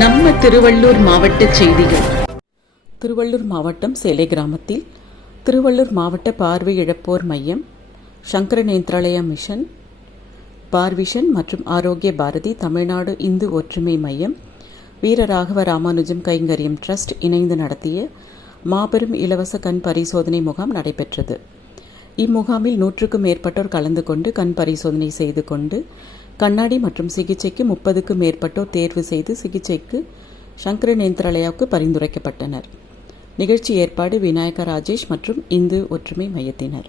நம்ம திருவள்ளூர் மாவட்ட செய்திகள். திருவள்ளூர் மாவட்டம் சேலை கிராமத்தில் திருவள்ளூர் மாவட்ட பார்வை இழப்போர் மையம் சங்கர நேந்திராலயா மிஷன் பார்விஷன் மற்றும் ஆரோக்கிய பாரதி தமிழ்நாடு இந்து ஒற்றுமை மையம் வீரராகவ ராமானுஜம் கைங்கரியம் ட்ரஸ்ட் இணைந்து நடத்திய மாபெரும் இலவச கண் பரிசோதனை முகாம் நடைபெற்றது. இம்முகாமில் நூற்றுக்கும் மேற்பட்டோர் கலந்து கொண்டு கண் பரிசோதனை செய்து கொண்டு கண்ணாடி மற்றும் சிகிச்சைக்கு முப்பதுக்கும் மேற்பட்டோர் தேர்வு செய்து சிகிச்சைக்கு சங்கர நேந்திராலயாவுக்கு பரிந்துரைக்கப்பட்டனர். நிகழ்ச்சி ஏற்பாடு விநாயக ராஜேஷ் மற்றும் இந்து ஒற்றுமை மையத்தினர்.